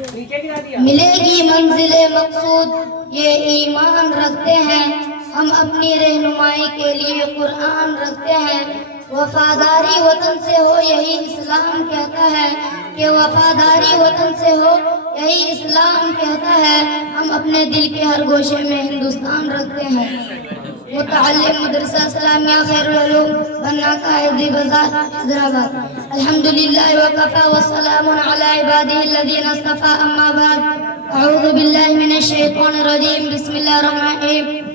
ملے گی منزل مقصود یہ ایمان رکھتے ہیں، ہم اپنی رہنمائی کے لیے قرآن رکھتے ہیں۔ وفاداری وطن سے ہو یہی اسلام کہتا ہے کہ وفاداری وطن سے ہو یہی اسلام کہتا ہے، ہم اپنے دل کے ہر گوشے میں ہندوستان رکھتے ہیں۔ متعلم مدرسہ اسلامیہ خیر العلوم بننا قائدی بازار حیدرآباد۔ الحمدللہ وکفی والسلام علی عبادہ الذین اصطفی، اما بعد، اعوذ باللہ من الشیطان الرجیم، بسم اللہ الرحمن الرحیم۔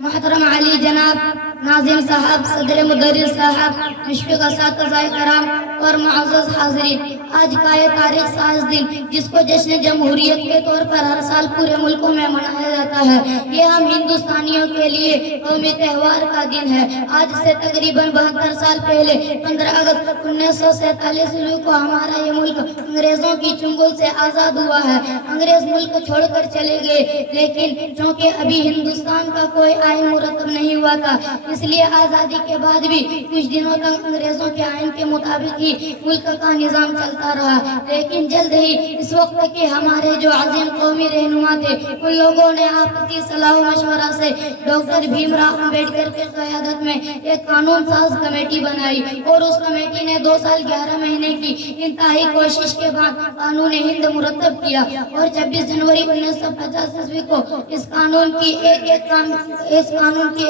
محترم علی جناب ناظم صاحب، صدر مدرس صاحب، مشفق اساتذہ کرام اور معزز حاضرین، آج کا یہ تاریخ ساز دن جس کو جشن جمہوریت کے طور پر ہر سال پورے ملکوں میں منایا جاتا ہے، یہ ہم ہندوستانیوں کے لیے قومی تہوار کا دن ہے۔ آج سے تقریباً 72 سال پہلے 15 اگست 1947 کو ہمارا یہ ملک انگریزوں کی چنگل سے آزاد ہوا ہے۔ انگریز ملک چھوڑ کر چلے گئے، لیکن چونکہ ابھی ہندوستان کا کوئی آئین مرتب نہیں ہوا تھا، اس لیے آزادی کے بعد بھی کچھ دنوں تک انگریزوں کے آئین کے مطابق ہی ملک کا نظام چلتا رہا۔ لیکن جلد ہی اس وقت کے ہمارے جو عظیم قومی رہنما تھے، ان لوگوں نے آپسی صلاح و مشورہ سے ڈاکٹر بھیم راؤ امبیڈکر کی قیادت میں ایک قانون ساز کمیٹی بنائی، اور اس کمیٹی نے 2 سال 11 مہینے کی انتہائی کوشش کے بعد قانون ہند مرتب کیا، اور 26 جنوری 1985 کو اس قانون کی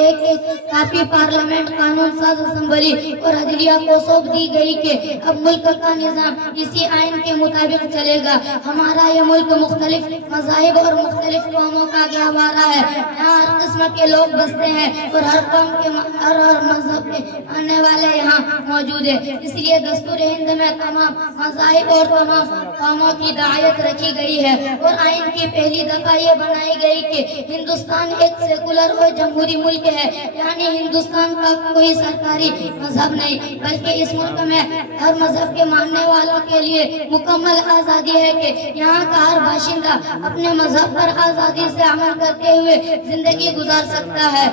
ایک کاپی پارلیمنٹ، قانون ساز اسمبلی اور عدلیہ کو سونپ دی گئی کہ اب ملک کا نظام اسی آئین کے مطابق چلے گا۔ ہمارا یہ ملک مختلف مذاہب اور مختلف قوموں کا گہوارہ ہے، یہاں ہر قسم کے لوگ بستے ہیں اور ہر قوم کے ہر مذہب کے آنے والے یہاں موجود ہیں۔ اس لیے دستور ہند میں تمام مذاہب اور تمام قوموں کی رعایت رکھی گئی ہے، اور آئین کی پہلی دفعہ یہ بنائی گئی کہ ہندوستان ایک سیکولر اور جمہوری ملک ہے، یعنی ہندوستان کا کوئی سرکاری مذہب نہیں، بلکہ اس ملک میں ہر مذہب کے ماننے والوں کے لیے مکمل آزادی ہے کہ یہاں کا ہر باشندہ اپنے مذہب پر آزادی سے عمل کرتے ہوئے زندگی گزار سکتا ہے۔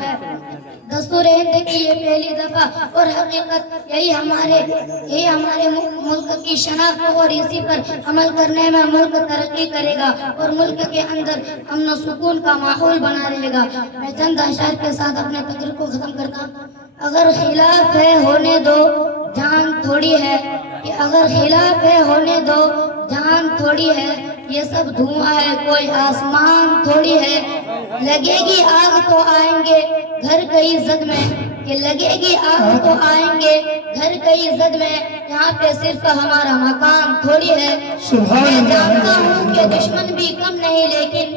دستور ہند کی یہ پہلی دفعہ اور حقیقت یہی ہمارے ملک کی شناخت، اور اسی پر عمل کرنے میں ملک ترقی کرے گا اور ملک کے اندر امن و سکون کا ماحول بنا رہے گا۔ میں چند اشعار کے ساتھ اپنے تقریر کو ختم کرتا ہوں۔ اگر خلاف ہے ہونے دو جان تھوڑی ہے، کہ اگر خلاف ہے ہونے دو جان تھوڑی ہے، یہ سب دھواں ہے کوئی آسمان تھوڑی ہے، لگے گی آگ تو آئیں گے گھر کئی زد میں، کہ لگے گی آگ تو آئیں گے گھر کئی زد میں، یہاں پہ صرف ہمارا مکان تھوڑی ہے۔ میں جانتا ہوں کہ دشمن بھی کم نہیں، لیکن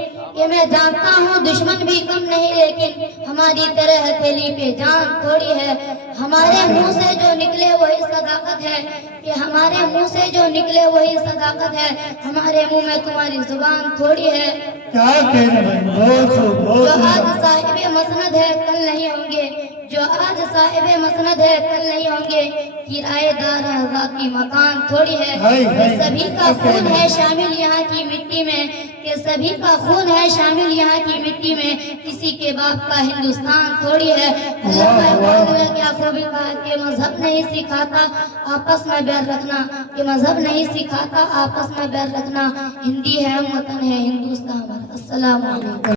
میں جانتا ہوں دشمن بھی کم نہیں، لیکن ہماری طرح ہتھیلی پہ جان تھوڑی ہے۔ ہمارے منہ سے جو نکلے وہی صداقت ہے، کہ ہمارے منہ سے جو نکلے وہی صداقت ہے، ہمارے منہ میں تمہاری زبان تھوڑی ہے۔ کیا کہنے بھائی، جو آج صاحب مسند ہے کل نہیں ہوں گے، جو آج صاحب مسند ہے کل نہیں ہوں گے، کرایہ دار ہے باقی مکان تھوڑی ہے۔ کہ سبھی کا خون ہے شامل یہاں کی مٹی میں، کہ سبھی کا خون ہے شامل یہاں کی مٹی میں، کسی کے باپ کا ہندوستان تھوڑی ہے۔ اللہ کا کیا خوبی کہا کہ مذہب نہیں سکھاتا آپس میں بیر رکھنا، کہ مذہب نہیں سکھاتا آپس میں بیر رکھنا، ہندی ہے وطن ہے ہندوستان۔ السلام علیکم۔